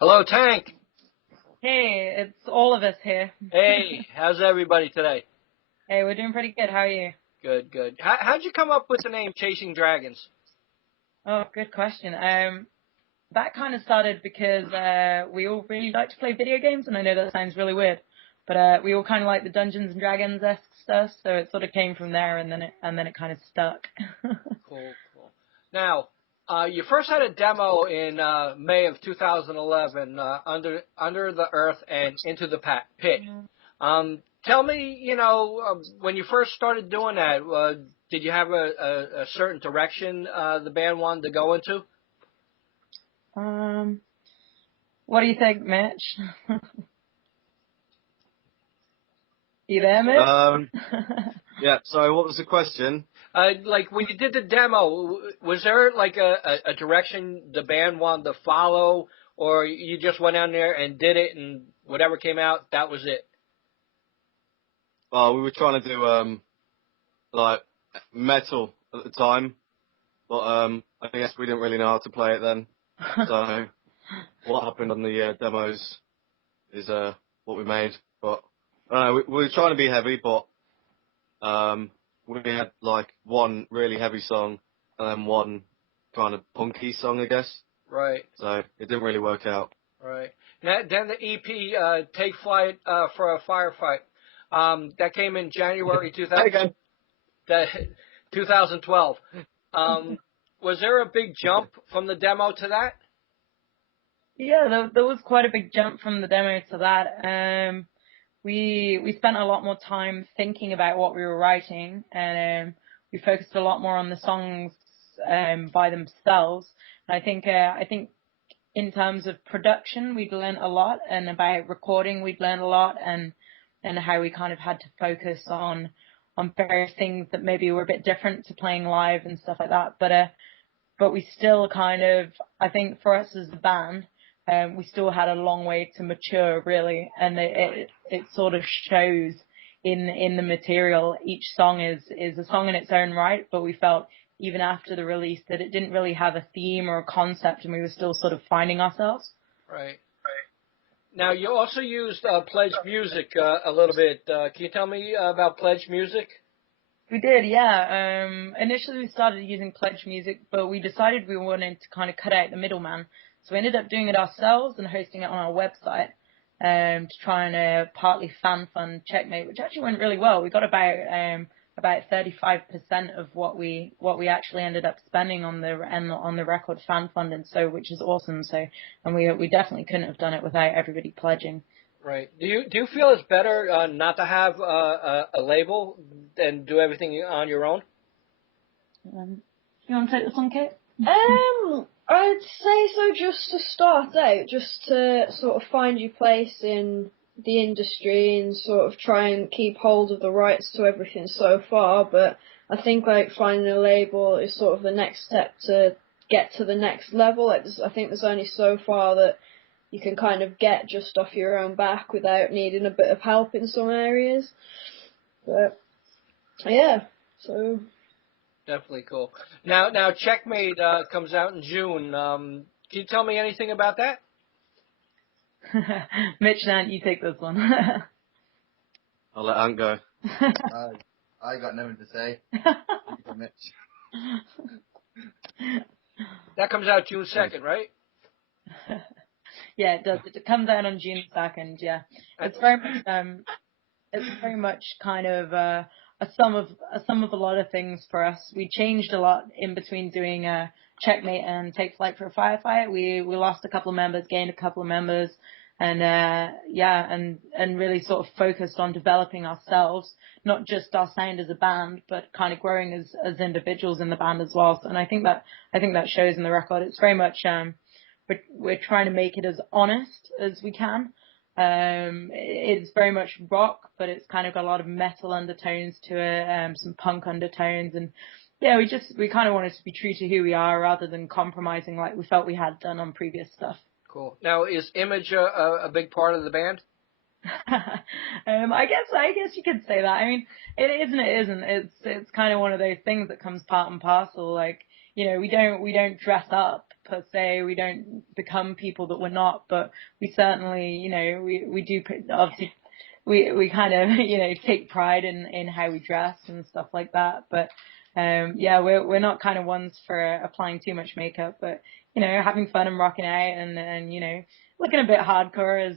Hello, Tank. Hey, it's all of us here. Hey, how's everybody today? Hey, we're doing pretty good. How are you? Good, good. How'd you come up with the name Chasing Dragons? Oh, good question. That kind of started because we all really like to play video games, and I know that sounds really weird, but we all kind of like the Dungeons and Dragons-esque stuff, so it sort of came from there, and then it kind of stuck. Cool, cool. Now, you first had a demo in May of 2011, Under the Earth and Into the Pit. Tell me, when you first started doing that, did you have a certain direction the band wanted to go into? What do you think, Mitch? You there, Mitch? Yeah, sorry, what was the question? Like when you did the demo, was there like a direction the band wanted to follow, or you just went out there and did it, and whatever came out, that was it? We were trying to do like metal at the time, but I guess we didn't really know how to play it then. So what happened on the demos is what we made. But we were trying to be heavy, but we had like one really heavy song and then one kind of punky song, I guess. Right. So it didn't really work out. Right. Now, then the EP, Take Flight for a Firefight, that came in January 2012. Was there a big jump from the demo to that? Yeah, there was quite a big jump from the demo to that. We spent a lot more time thinking about what we were writing, and we focused a lot more on the songs by themselves. And I think in terms of production, we'd learned a lot, and about recording, we'd learned a lot, and how we kind of had to focus on various things that maybe were a bit different to playing live and stuff like that. But we still kind of, I think for us as a band, we still had a long way to mature, really, and it sort of shows in the material. Each song is a song in its own right, but we felt even after the release that it didn't really have a theme or a concept, and we were still sort of finding ourselves. Right. Now, you also used Pledge Music a little bit. Can you tell me about Pledge Music? We did, yeah. Initially we started using Pledge Music, but we decided we wanted to kind of cut out the middleman. So we ended up doing it ourselves and hosting it on our website to try and partly fan fund Checkmate, which actually went really well. We got about 35% of what we actually ended up spending on the record fan funded, so which is awesome. So, and we definitely couldn't have done it without everybody pledging. Right. Do you feel it's better not to have a label and do everything on your own? You want to take this one, Kate? I'd say so, just to start out, just to sort of find your place in the industry and sort of try and keep hold of the rights to everything so far. But I think like finding a label is sort of the next step to get to the next level. I think there's only so far that you can kind of get just off your own back without needing a bit of help in some areas. But yeah, so. Definitely cool. Now Checkmate comes out in June. Can you tell me anything about that? Mitch, Nant, you take this one. I'll let Ant go. I got nothing to say. Mitch. That comes out June 2nd, right? Yeah, it does. It comes out on June 2nd. Yeah, it's very much kind of a sum of a lot of things for us. We changed a lot in between doing Checkmate and Take Flight for a Firefight. We lost a couple of members, gained a couple of members, and and really sort of focused on developing ourselves, not just our sound as a band, but kind of growing as individuals in the band as well. So, and I think that shows in the record. It's very much we're trying to make it as honest as we can. It's very much rock, but it's kind of got a lot of metal undertones to it, some punk undertones, and yeah, we kind of wanted to be true to who we are rather than compromising like we felt we had done on previous stuff. Cool. Now, is image a big part of the band? I guess you could say that. I mean, it is and it isn't. It's kind of one of those things that comes part and parcel. Like, we don't dress up per se. We don't become people that we're not, but we certainly, you know, we do obviously we kind of, you know, take pride in how we dress and stuff like that. But yeah, we're not kind of ones for applying too much makeup, but you know, having fun and rocking out and you know, looking a bit hardcore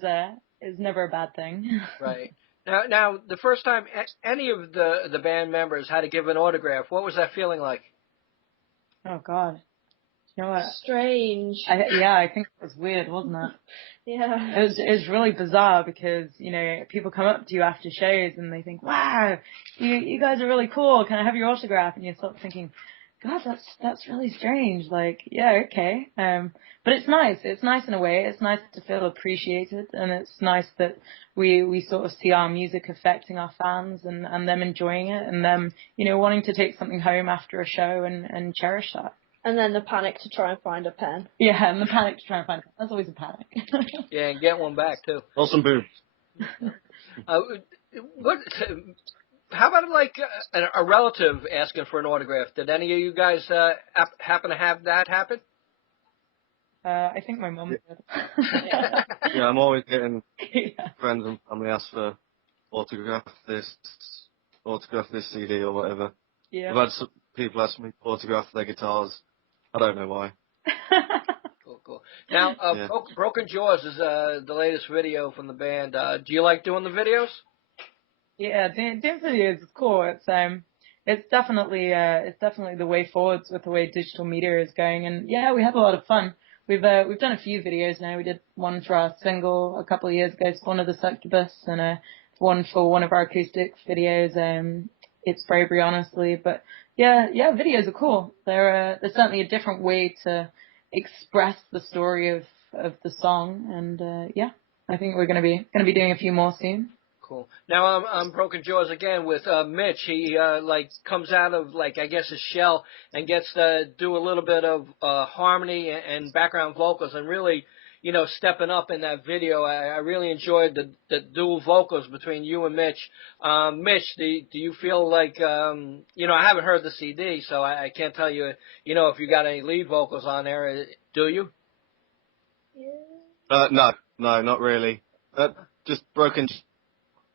is never a bad thing. Right. Now, the first time any of the band members had to give an autograph, what was that feeling like? Oh God, you know what? Strange. Yeah, I think it was weird, wasn't it? Yeah. It was really bizarre because, you know, people come up to you after shows and they think, wow, you guys are really cool. Can I have your autograph? And you're sort of thinking, God, that's really strange. Like, yeah, okay. But it's nice. It's nice in a way. It's nice to feel appreciated, and it's nice that we sort of see our music affecting our fans and them enjoying it and them, you know, wanting to take something home after a show and cherish that. And then the panic to try and find a pen. Yeah, and the panic to try and find it. That's always a panic. Yeah, and get one back too. Awesome boobs. What? How about like a relative asking for an autograph? Did any of you guys happen to have that happen? I think my mum did. Yeah, I'm always getting Yeah. friends and family ask for autograph this CD or whatever. Yeah. I've had some people ask me to autograph their guitars. I don't know why. Cool. Now, Yeah. Broken Jaws is the latest video from the band. Do you like doing the videos? Yeah, doing videos is cool. It's definitely the way forwards with the way digital media is going, and yeah, we have a lot of fun. We've done a few videos now. We did one for our single a couple of years ago, Spawn of the Succubus, and one for one of our acoustic videos. It's Bravery, honestly, but yeah, videos are cool. They're certainly a different way to express the story of the song, and yeah, I think we're gonna be doing a few more soon. Cool. Now I'm Broken Jaws again with Mitch. He like comes out of like I guess his shell and gets to do a little bit of harmony and background vocals and really, you know, stepping up in that video. I really enjoyed the dual vocals between you and Mitch. Mitch, do you feel like you know, I haven't heard the CD, so I can't tell you, you know, if you got any lead vocals on there. Do you? No, not really. Just Broken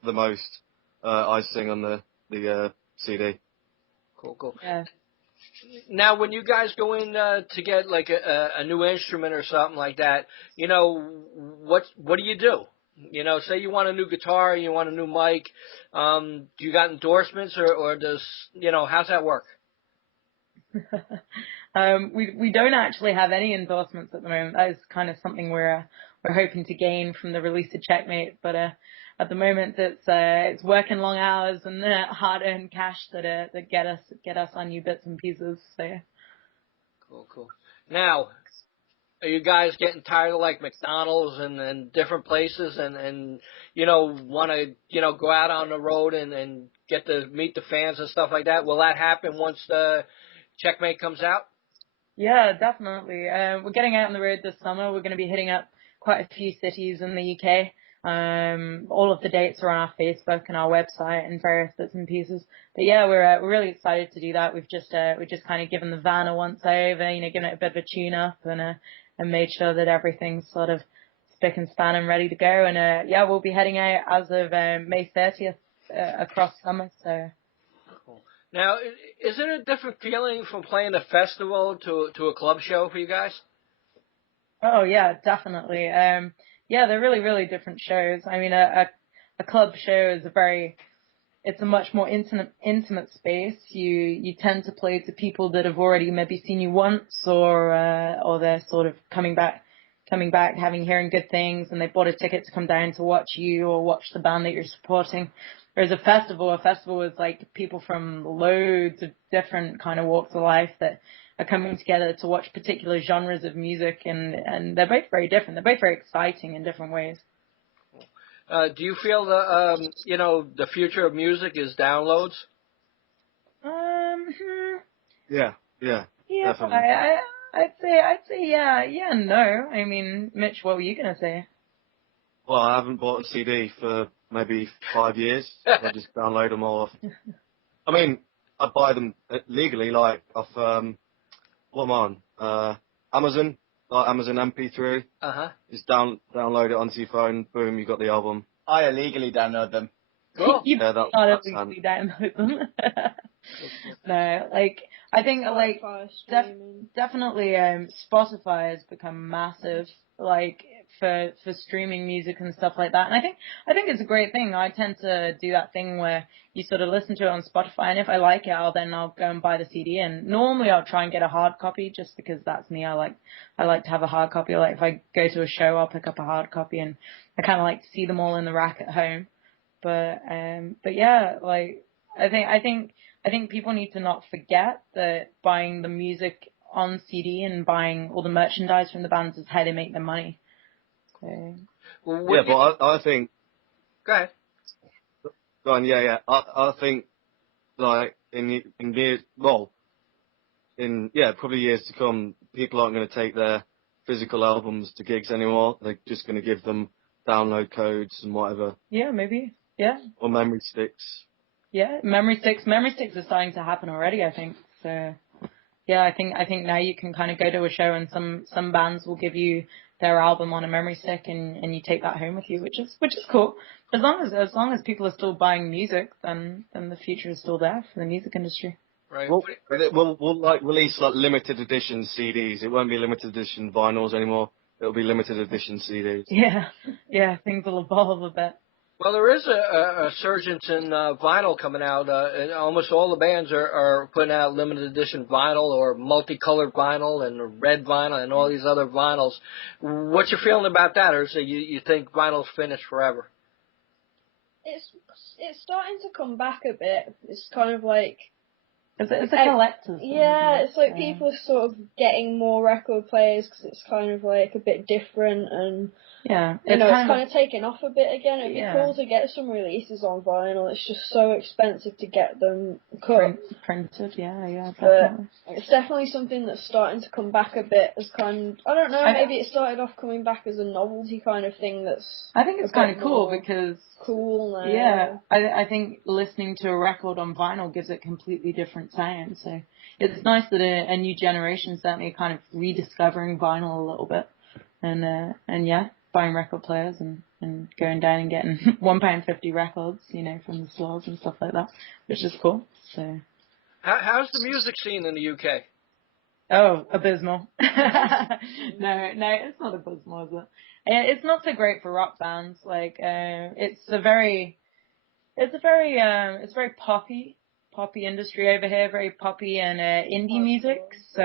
the most I sing on the CD. Cool. Yeah. Now, when you guys go in to get like a new instrument or something like that, you know, what do you do? You know, say you want a new guitar, you want a new mic. Do you got endorsements or does, you know, how's that work? We don't actually have any endorsements at the moment. That is kind of something we're hoping to gain from the release of Checkmate, but at the moment it's working long hours and hard-earned cash that get us on new bits and pieces. So yeah. Cool. Now, are you guys getting tired of like McDonald's and different places and you know, want to, you know, go out on the road and get to meet the fans and stuff like that? Will that happen once the Checkmate comes out? Yeah, definitely. We're getting out on the road this summer. We're going to be hitting up quite a few cities in the UK. All of the dates are on our Facebook and our website and various bits and pieces. But yeah, we're really excited to do that. We've just kind of given the van a once over, you know, given it a bit of a tune up and made sure that everything's sort of spick and span and ready to go. And yeah, we'll be heading out as of May 30th across summer. So. Cool. Now, is it a different feeling from playing a festival to a club show for you guys? Oh yeah, definitely. Yeah, they're really, really different shows. I mean, a club show is it's a much more intimate space. You tend to play to people that have already maybe seen you once, or they're sort of coming back, hearing good things, and they bought a ticket to come down to watch you or watch the band that you're supporting. Whereas a festival is like people from loads of different kind of walks of life that are coming together to watch particular genres of music, and they're both very different. They're both very exciting in different ways. Do you feel you know, the future of music is downloads? Yeah, definitely. I'd say yeah, no. I mean, Mitch, what were you gonna say? Well, I haven't bought a CD for maybe 5 years. I just download them all off. I mean, I buy them legally, like off what am I on? Amazon, like Amazon MP3. Just download it onto your phone. Boom, you got the album. I illegally download them. Cool. You Yeah, not that's illegally download them. No, like I think like definitely Spotify has become massive, like for streaming music and stuff like that. And I think it's a great thing. I tend to do that thing where you sort of listen to it on Spotify, and if I like it, I'll go and buy the CD. And normally I'll try and get a hard copy just because that's me. I like to have a hard copy. Like if I go to a show, I'll pick up a hard copy, and I kind of like to see them all in the rack at home. But yeah, like I think people need to not forget that buying the music on CD and buying all the merchandise from the bands is how they make their money. So. Yeah, but I think. Go ahead. Go on, yeah. I think like in probably years to come, people aren't going to take their physical albums to gigs anymore. They're just going to give them download codes and whatever. Yeah, maybe. Yeah. Or memory sticks. Yeah, memory sticks are starting to happen already, I think. So, yeah, I think now you can kind of go to a show and some bands will give you their album on a memory stick and you take that home with you, which is cool. As long as people are still buying music, then the future is still there for the music industry. Right. We'll like release like limited edition CDs. It won't be limited edition vinyls anymore. It'll be limited edition CDs. Yeah, things will evolve a bit. Well, there is a surgence in vinyl coming out. And almost all the bands are putting out limited edition vinyl or multicolored vinyl and red vinyl and all these other vinyls. What's your feeling about that? Or is it you think vinyl's finished forever? It's starting to come back a bit. It's kind of like... It's a collector's thing. Yeah, it's like people are sort of getting more record players because it's kind of like a bit different and... Yeah, it's kind of taken off a bit again. It'd be cool to get some releases on vinyl. It's just so expensive to get them cut. Printed, yeah, definitely. But it's definitely something that's starting to come back a bit as kind. I don't know. Maybe it started off coming back as a novelty kind of thing. I think it's kind of cool because cool now. Yeah, I think listening to a record on vinyl gives it completely different sound. So it's nice that a new generation certainly kind of rediscovering vinyl a little bit, and yeah. Buying record players and going down and getting £1.50 records, from the stores and stuff like that, which is cool. So, how's the music scene in the UK? Oh, abysmal. No, it's not abysmal, is it? It's not so great for rock bands. Like, it's very poppy industry over here, very poppy and indie music. So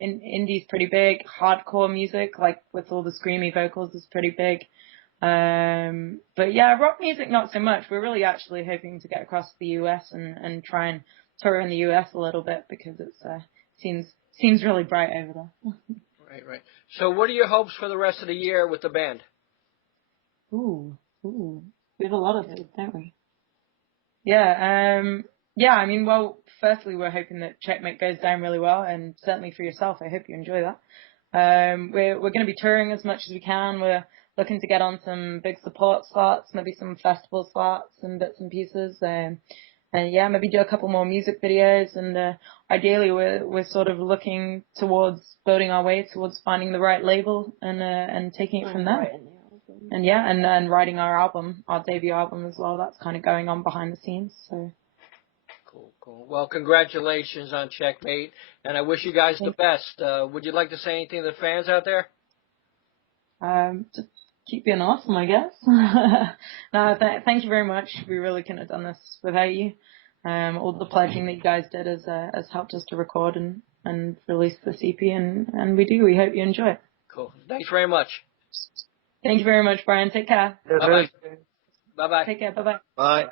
indie's pretty big. Hardcore music, like with all the screamy vocals, is pretty big. But yeah, rock music not so much. We're really actually hoping to get across the US and try and tour in the US a little bit because it's seems really bright over there. Right. So what are your hopes for the rest of the year with the band? Ooh. We have a lot of those, don't we? Yeah. Yeah, I mean, well, firstly, we're hoping that Checkmate goes down really well, and certainly for yourself, I hope you enjoy that. We're going to be touring as much as we can. We're looking to get on some big support slots, maybe some festival slots and bits and pieces, and yeah, maybe do a couple more music videos. And ideally, we're sort of looking towards building our way towards finding the right label and taking it from there. And yeah, and writing our album, our debut album as well. That's kind of going on behind the scenes. So. Cool. Well, congratulations on Checkmate, and I wish you guys the best. Would you like to say anything to the fans out there? Just keep being awesome, I guess. No, thank you very much. We really couldn't have done this without you. All the pledging that you guys did has helped us to record and release this EP, and we hope you enjoy it. Cool. Thanks very much. Thank you very much, Brian. Take care. Bye-bye. Bye-bye. Take care. Bye-bye. Bye.